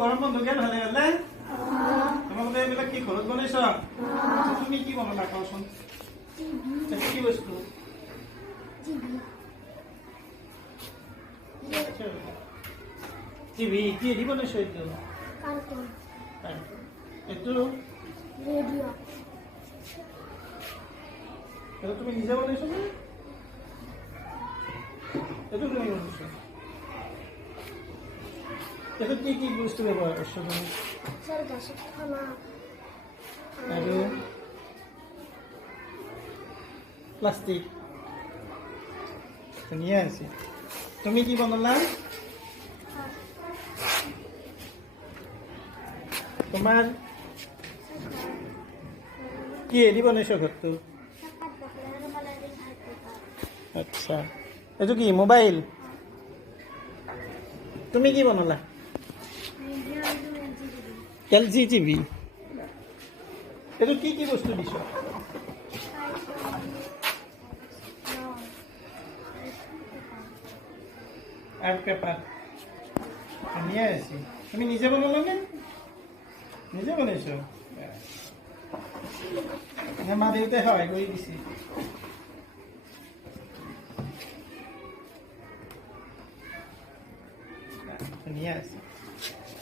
গৰম বন্ধ গেল ভালে ভালে তোমালোকে এইবিলাক কি ঘৰত বনাইছ তুমি কি বনালা কোৱাচোন এইটো কি বস্তু টিভি কি দি বনাইছ এইটো এইটো রেডিও এটা তুমি নিজে বনাইছো না এটা তুমি বনাইছো এটা কি বস্তু ব্যবহার করছো তুমি স্যার গাছে খানা আর প্লাস্টিক নিয়ে আসি তুমি কি বানালা তোমার কি এডি বানাইছো ঘরটো আচ্ছা এটা কি মোবাইল তুমি কি বানালা এলজি টিভি এটা কি বস্তু দিছ আর্ট পেপার নিয়ে আসি তুমি নিজে বানালো না নিজে বানাইছো মা দেউতে হয় করে দিছি নিয়ে আসি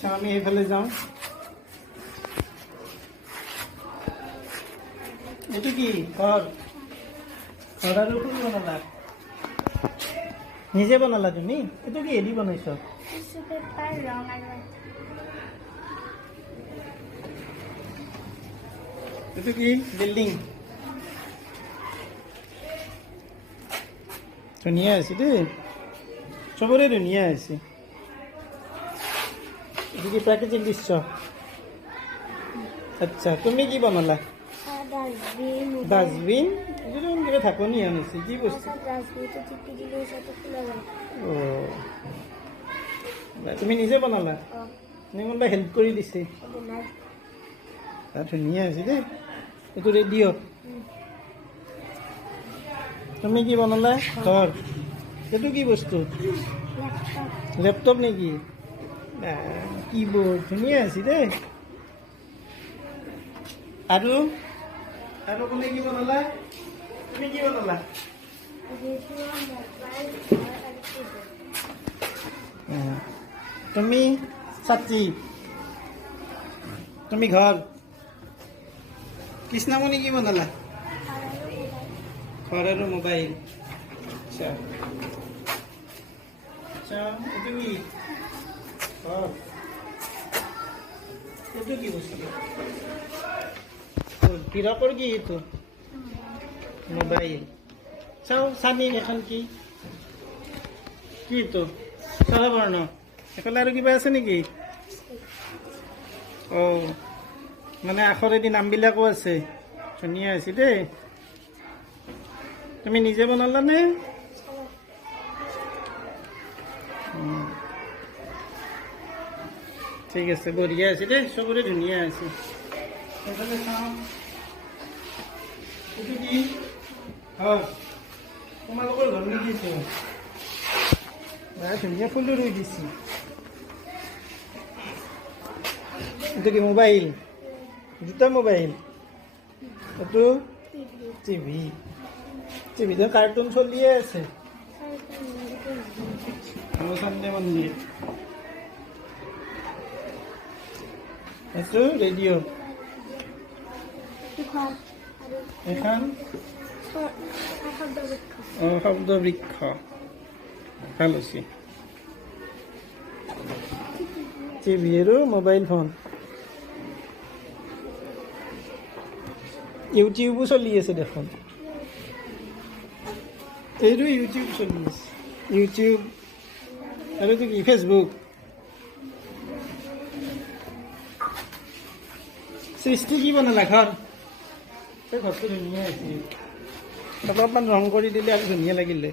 আমি এইফালে যাওঁ এইটো কি ঘৰ ঘৰ আৰু কোন বনালা নিজে বনালা তুমি এইটো কি এদি বনাইছ টিস্যু পেপার রং আর এইটো কি বিল্ডিং ধুনীয়া আছে দেই চবৰে ধুনীয়া আছে এইটো কি প্ৰাকৃতিক দৃশ্য আচ্ছা তুমি কি বনালা ডাস্টবিন ডাস্টবিন এগুলো কিবা ঢাকনি আনিছে কি বস্তু ডাস্টবিনটা চিপি দিলে সেটা খুলে যায় ও তুমি নিজে বনালা নে কোনোবাই হেল্প কৰি দিছে ধুনীয়া আছে দেই এইটো ৰেডিঅ' তুমি কি বনালা ঘৰ এইটো কি বস্তু লেপটপ নেকি কিবোৰ্ড ধুনীয়া আছে দেই আৰু আৰু কোনে কি বনালা তুমি কি বনালা তুমি ছাত্ৰী তুমি ঘৰ কৃষ্ণমণি কি বনালা ঘৰ আৰু মোবাইল আচ্ছা আচ্ছা এইটো কি ঘৰ এইটো কি বস্তু হিৰকৰ কি এইটো মোবাইল চাওঁ চানি এখন কি এইটো স্বৰবৰ্ণ এইফালে আৰু কিবা আছে নেকি অঁ মানে আখৰেদি নামবিলাকো আছে ধুনীয়া আছে দেই তুমি নিজে বনালা নে ঠিক আছে বঢ়িয়া আছে দেই চবৰে ধুনীয়া আছে এইফালে চাওঁ এইটো কি হয় তোমালোকৰ ঘৰ নেকি ধুনীয়া ফুলো ৰুই দিছে এইটো কি মোবাইল দুটা মোবাইল এইটো টিভিতে কাৰ্টুন চলিয়ে আছে চানডে মন্দিৰ এইটো ৰেডিঅ' এখন শব্দ বৃক্ষ ভাল হৈছে টিভি আৰু মোবাইল ফোন ইউটিউবো চলি আছে দেখোন এইটো ইউটিউব চলি আছে ইউটিউব আৰু কি ফেচবুক সৃষ্টি কি বনালা ঘৰ সেই ঘৰটো ধুনীয়া হৈছে অলপমান ৰং কৰি দিলে আৰু ধুনীয়া লাগিলে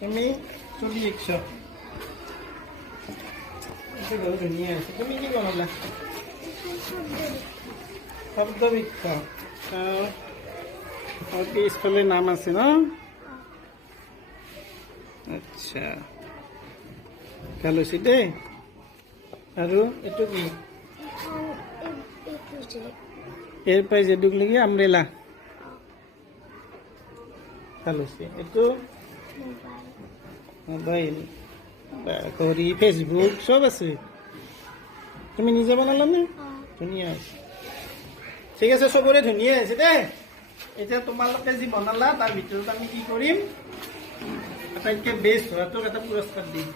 তুমি চলি একশ ঘৰ ধুনীয়া হৈছে তুমি কি বনালা শব্দ বৃক্ষ পিছফালে নাম আছে ন আচ্ছা ভাল হৈছে দেই আৰু এইটো কি এখন এইটো যে এয়াৰপ্ৰাইজ এডুক লাগি আমব্ৰেলা ভাল হৈছে এইটো মোবাইল মোবাইল ঘড়ী ফেচবুক চব আছে তুমি নিজে বনালানে ধুনীয়া হৈছে ঠিক আছে চবৰে ধুনীয়া হৈছে দেই এতিয়া তোমালোকে যি বনালা তাৰ ভিতৰত আমি কি কৰিম আটাইতকৈ বেষ্ট হোৱাটোক এটা পুৰস্কাৰ দিম